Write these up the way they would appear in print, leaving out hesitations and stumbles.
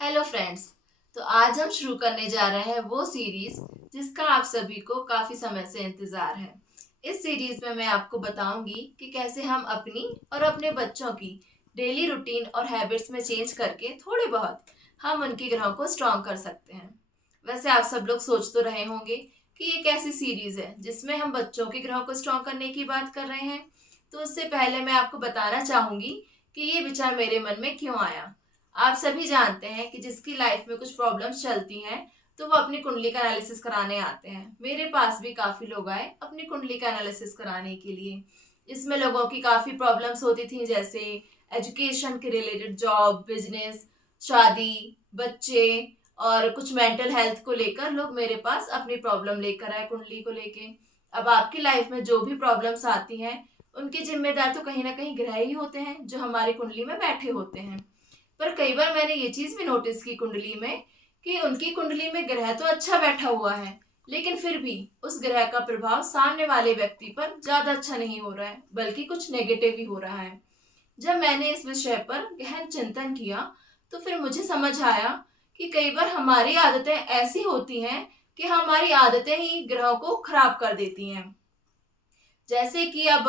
Hello friends. तो आज हम शुरू करने जा रहे हैं वो सीरीज जिसका आप सभी को काफी समय से इंतजार है। इस सीरीज में मैं आपको बताऊंगी कि कैसे हम अपनी और अपने बच्चों की डेली रूटीन और हैबिट्स में चेंज करके थोड़े बहुत हम उनकी ग्रहों को स्ट्रॉन्ग कर सकते हैं। वैसे आप सब लोग सोच तो रहे होंगे कि ये कैसी सीरीज है जिसमें हम बच्चों के ग्रहों को स्ट्रॉन्ग करने की बात कर रहे हैं। तो उससे पहले मैं आपको बताना चाहूंगी कि ये विचार मेरे मन में क्यों आया। आप सभी जानते हैं कि जिसकी लाइफ में कुछ प्रॉब्लम्स चलती हैं तो वो अपनी कुंडली का एनालिसिस कराने आते हैं। मेरे पास भी काफी लोग आए अपनी कुंडली का एनालिसिस कराने के लिए। इसमें लोगों की काफी प्रॉब्लम्स होती थी, जैसे एजुकेशन के रिलेटेड, जॉब, बिजनेस, शादी, बच्चे और कुछ मेंटल हेल्थ को लेकर लोग मेरे पास अपनी प्रॉब्लम लेकर आए कुंडली को लेके। अब आपकी लाइफ में जो भी प्रॉब्लम्स आती हैं उनके जिम्मेदार तो कहीं ना कहीं ग्रह ही होते हैं जो हमारी कुंडली में बैठे होते हैं। पर कई बार मैंने ये चीज भी नोटिस की कुंडली में कि उनकी कुंडली में ग्रह तो अच्छा बैठा हुआ है, लेकिन फिर भी उस ग्रह का प्रभाव सामने वाले व्यक्ति पर ज्यादा अच्छा नहीं हो रहा है, बल्कि कुछ नेगेटिव ही हो रहा है। जब मैंने इस विषय पर गहन चिंतन किया तो फिर मुझे समझ आया कि कई बार हमारी आदतें ऐसी होती हैं कि हमारी आदतें ही ग्रहों को खराब कर देती हैं। जैसे कि अब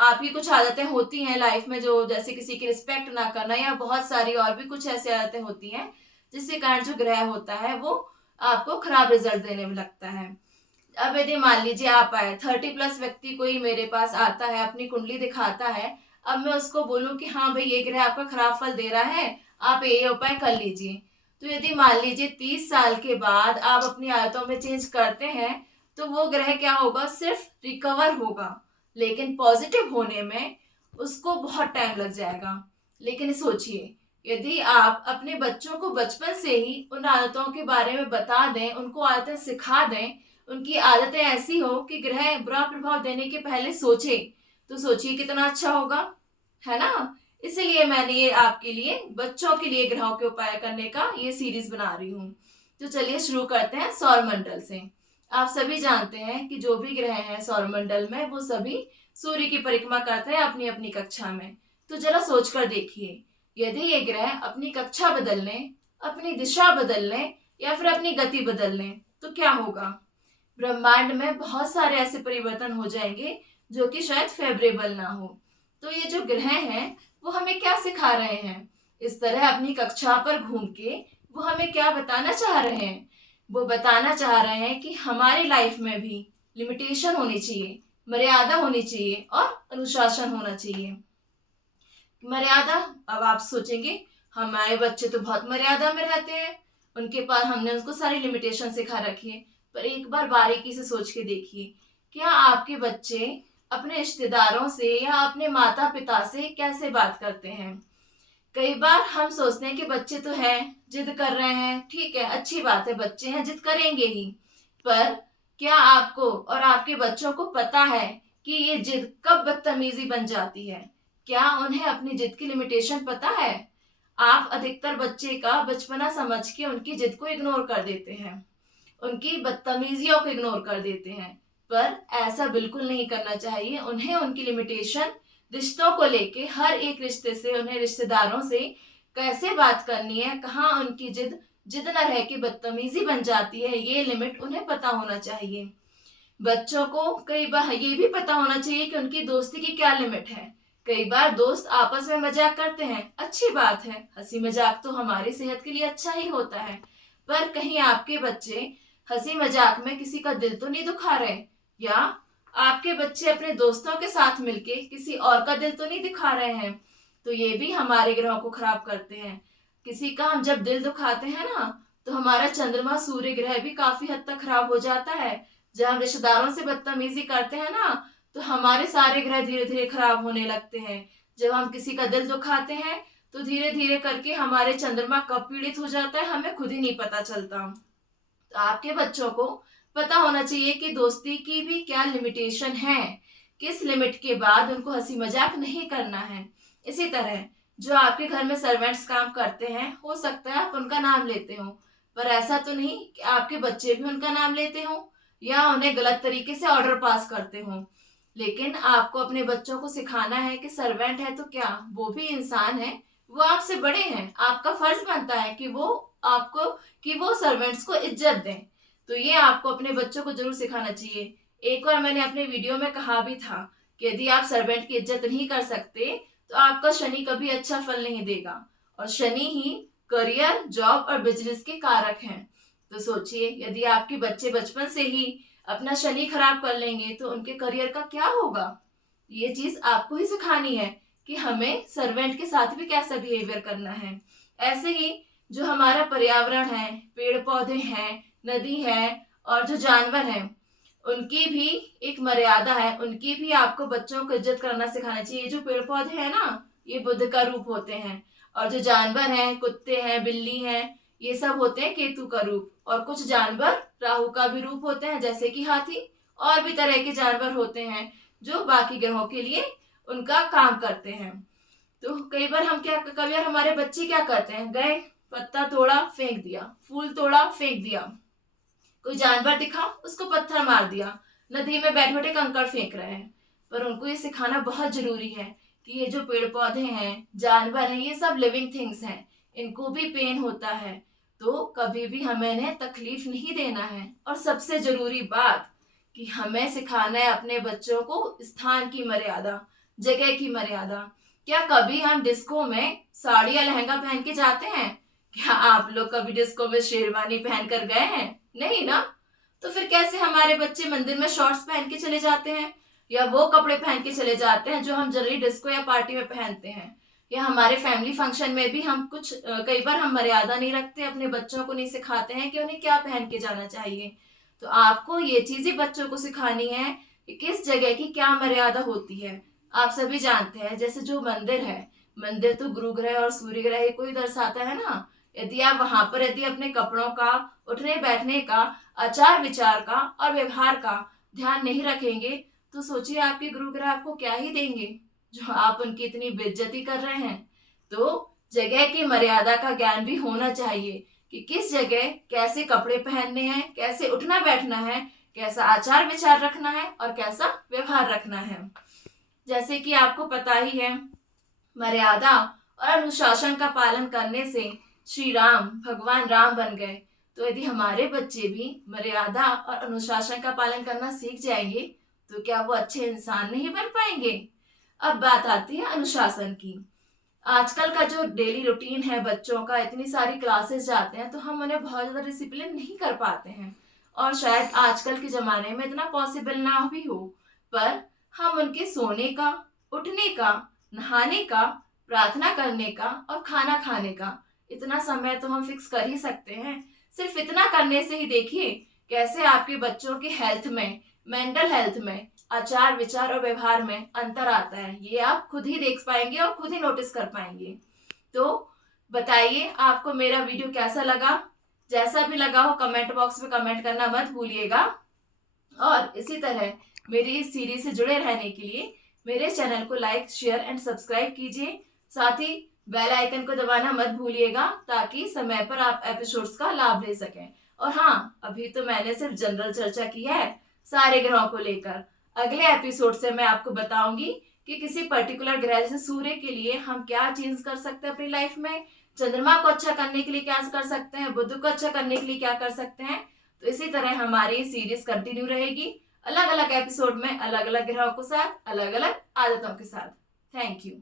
आपकी कुछ आदतें होती हैं लाइफ में, जो जैसे किसी की रिस्पेक्ट ना करना या बहुत सारी और भी कुछ ऐसी आदतें होती हैं जिसके कारण जो ग्रह होता है वो आपको खराब रिजल्ट देने में लगता है। अब यदि मान लीजिए आप आए 30+ व्यक्ति कोई मेरे पास आता है, अपनी कुंडली दिखाता है। अब मैं उसको बोलूं कि हाँ भाई ये ग्रह आपका खराब फल दे रहा है, आप ये उपाय कर लीजिए। तो यदि मान लीजिए 30 साल के बाद आप अपनी आदतों में चेंज करते हैं तो वो ग्रह क्या होगा, सिर्फ रिकवर होगा, लेकिन पॉजिटिव होने में उसको बहुत टाइम लग जाएगा। लेकिन सोचिए, यदि आप अपने बच्चों को बचपन से ही उन आदतों के बारे में बता दें, उनको आदतें सिखा दें, उनकी आदतें ऐसी हो कि ग्रह बुरा प्रभाव देने के पहले सोचे, तो सोचिए कितना अच्छा होगा, है ना। इसीलिए मैंने ये आपके लिए, बच्चों के लिए ग्रहों के उपाय करने का ये सीरीज बना रही हूँ। तो चलिए शुरू करते हैं सौर मंडल से। आप सभी जानते हैं कि जो भी ग्रह हैं सौर मंडल में वो सभी सूर्य की परिक्रमा करते हैं अपनी अपनी कक्षा में। तो जरा सोचकर देखिए, यदि ये ग्रह अपनी कक्षा बदल लें, अपनी दिशा बदल लें या फिर अपनी गति बदल लें तो क्या होगा। ब्रह्मांड में बहुत सारे ऐसे परिवर्तन हो जाएंगे जो कि शायद फेवरेबल ना हो। तो ये जो ग्रह हैं वो हमें क्या सिखा रहे हैं, इस तरह अपनी कक्षा पर घूम के वो हमें क्या बताना चाह रहे हैं। वो बताना चाह रहे हैं कि हमारी लाइफ में भी लिमिटेशन होनी चाहिए, मर्यादा होनी चाहिए और अनुशासन होना चाहिए। मर्यादा, अब आप सोचेंगे हमारे बच्चे तो बहुत मर्यादा में रहते हैं, उनके पास हमने उसको सारी लिमिटेशन सिखा रखी है। पर एक बार बारीकी से सोच के देखिए, क्या आपके बच्चे अपने रिश्तेदारों से या अपने माता पिता से कैसे बात करते हैं। कई बार हम सोचते हैं कि बच्चे तो हैं, जिद कर रहे हैं, ठीक है, अच्छी बात है, बच्चे हैं, जिद करेंगे ही। पर क्या आपको और आपके बच्चों को पता है कि ये जिद कब बदतमीजी बन जाती है। क्या उन्हें अपनी जिद की लिमिटेशन पता है। आप अधिकतर बच्चे का बचपना समझ के उनकी जिद को इग्नोर कर देते हैं, उनकी बदतमीजियों को इग्नोर कर देते हैं। पर ऐसा बिल्कुल नहीं करना चाहिए। उन्हें उनकी लिमिटेशन, रिश्तों को लेके, हर एक रिश्ते से, उन्हें रिश्तेदारों से कैसे बात करनी है, कहाँ उनकी जिद जिद न रह के बदतमीजी बन जाती है, ये लिमिट उन्हें पता होना चाहिए। बच्चों को कई बार ये भी पता होना चाहिए कि उनकी दोस्ती की क्या लिमिट है। कई बार दोस्त आपस में मजाक करते हैं, अच्छी बात है, हंसी मजाक तो हमारी सेहत के लिए अच्छा ही होता है। पर कहीं आपके बच्चे हंसी मजाक में किसी का दिल तो नहीं दुखा रहे, या आपके बच्चे अपने दोस्तों के साथ मिलके किसी और का दिल तो नहीं दिखा रहे हैं। तो ये भी हमारे ग्रहों को खराब करते हैं। किसी का हम जब दिल दुखाते हैं ना, तो हमारा चंद्रमा सूर्य ग्रह भी काफी हद तक खराब हो जाता है। जब हम रिश्तेदारों से बदतमीजी करते हैं ना, तो हमारे सारे ग्रह धीरे धीरे खराब होने लगते हैं। जब हम किसी का दिल दुखाते हैं तो धीरे धीरे करके हमारे चंद्रमा कब पीड़ित हो जाता है हमें खुद ही नहीं पता चलता। तो आपके बच्चों को पता होना चाहिए कि दोस्ती की भी क्या लिमिटेशन है, किस लिमिट के बाद उनको हंसी मजाक नहीं करना है। इसी तरह जो आपके घर में सर्वेंट्स काम करते हैं, हो सकता है आप उनका नाम लेते हो, पर ऐसा तो नहीं कि आपके बच्चे भी उनका नाम लेते हो या उन्हें गलत तरीके से ऑर्डर पास करते हो। लेकिन आपको अपने बच्चों को सिखाना है कि सर्वेंट है तो क्या, वो भी इंसान है, वो आपसे बड़े हैं, आपका फर्ज बनता है कि वो सर्वेंट्स को इज्जत दें। तो ये आपको अपने बच्चों को जरूर सिखाना चाहिए। एक बार मैंने अपने वीडियो में कहा भी था कि यदि आप सर्वेंट की इज्जत नहीं कर सकते तो आपका शनि कभी अच्छा फल नहीं देगा, और शनि ही करियर, जॉब और बिजनेस के कारक हैं। तो सोचिए, यदि आपके बच्चे बचपन से ही अपना शनि खराब कर लेंगे तो उनके करियर का क्या होगा। ये चीज आपको ही सिखानी है कि हमें सर्वेंट के साथ भी कैसा बिहेवियर करना है। ऐसे ही जो हमारा पर्यावरण है, पेड़ पौधे हैं, नदी है और जो जानवर हैं, उनकी भी एक मर्यादा है, उनकी भी आपको बच्चों को इज्जत करना सिखाना चाहिए। जो पेड़ पौधे हैं ना, ये बुद्ध का रूप होते हैं, और जो जानवर हैं, कुत्ते हैं, बिल्ली हैं, ये सब होते हैं केतु का रूप। और कुछ जानवर राहु का भी रूप होते हैं, जैसे कि हाथी। और भी तरह के जानवर होते हैं जो बाकी ग्रहों के लिए उनका काम करते हैं। तो कई बार कई बार हमारे बच्चे क्या करते हैं, गए पत्ता तोड़ा फेंक दिया, फूल तोड़ा फेंक दिया, कोई जानवर दिखा उसको पत्थर मार दिया, नदी में बैठ बैठे कंकड़ फेंक रहे हैं। पर उनको ये सिखाना बहुत जरूरी है कि ये जो पेड़ पौधे हैं, जानवर हैं, ये सब लिविंग थिंग्स हैं, इनको भी पेन होता है। तो कभी भी हमें इन्हें तकलीफ नहीं देना है। और सबसे जरूरी बात कि हमें सिखाना है अपने बच्चों को स्थान की मर्यादा, जगह की मर्यादा। क्या कभी हम डिस्को में साड़ी या लहंगा पहन के जाते हैं? क्या आप लोग कभी डिस्को में शेरवानी पहन कर गए हैं? नहीं ना। तो फिर कैसे हमारे बच्चे मंदिर में शॉर्ट्स पहन के चले जाते हैं, या वो कपड़े पहन के चले जाते हैं जो हम जनरली डिस्को या पार्टी में पहनते हैं। या हमारे फैमिली फंक्शन में भी हम कई बार हम मर्यादा नहीं रखते, अपने बच्चों को नहीं सिखाते हैं कि उन्हें क्या पहन के जाना चाहिए। तो आपको ये चीजें बच्चों को सिखानी है कि किस जगह की क्या मर्यादा होती है। आप सभी जानते हैं, जैसे जो मंदिर है, मंदिर तो गुरु ग्रह और सूर्य ग्रह को ही दर्शाता है ना। यदि आप वहां पर यदि अपने कपड़ों का, उठने बैठने का, आचार विचार का और व्यवहार का ध्यान नहीं रखेंगे तो सोचिए आपके गुरु ग्रह आपको क्या ही देंगे, जो आप उनकी इतनी बेइज्जती कर रहे हैं। तो जगह की मर्यादा का ज्ञान भी होना चाहिए कि किस जगह कैसे कपड़े पहनने हैं, कैसे उठना बैठना है, कैसा आचार विचार रखना है और कैसा व्यवहार रखना है। जैसे कि आपको पता ही है, मर्यादा और अनुशासन का पालन करने से श्री राम भगवान राम बन गए। तो यदि हमारे बच्चे भी मर्यादा और अनुशासन का पालन करना सीख जाएंगे तो क्या वो अच्छे इंसान नहीं बन पाएंगे। अब बात आती है अनुशासन की। आजकल का जो डेली रूटीन है बच्चों का, इतनी सारी क्लासेस जाते हैं तो हम उन्हें बहुत ज्यादा डिसिप्लिन नहीं कर पाते हैं, और शायद आजकल के जमाने में इतना पॉसिबल ना भी हो। पर हम उनके सोने का, उठने का, नहाने का, प्रार्थना करने का और खाना खाने का इतना समय तो हम फिक्स कर ही सकते हैं। सिर्फ इतना करने से ही देखिए कैसे आपके बच्चों के हेल्थ में, मेंटल हेल्थ में, आचार विचार और व्यवहार में अंतर आता है। ये आप खुद ही देख पाएंगे और खुद ही नोटिस कर पाएंगे। तो बताइए आपको मेरा वीडियो कैसा लगा। जैसा भी लगा हो कमेंट बॉक्स में कमेंट करना मत भूलिएगा। और इसी तरह मेरी इस सीरीज से जुड़े रहने के लिए मेरे चैनल को लाइक, शेयर एंड सब्सक्राइब कीजिए। साथ ही बेल आइकन को दबाना मत भूलिएगा ताकि समय पर आप एपिसोड्स का लाभ ले सकें। और हाँ, अभी तो मैंने सिर्फ जनरल चर्चा की है सारे ग्रहों को लेकर। अगले एपिसोड से मैं आपको बताऊंगी कि किसी पर्टिकुलर ग्रह जैसे सूर्य के लिए हम क्या चेंज कर सकते हैं अपनी लाइफ में, चंद्रमा को अच्छा करने के लिए क्या कर सकते हैं, बुध को अच्छा करने के लिए क्या कर सकते हैं। तो इसी तरह हमारी सीरीज कंटिन्यू रहेगी, अलग अलग एपिसोड में अलग अलग ग्रहों के साथ, अलग अलग आदतों के साथ। Thank you.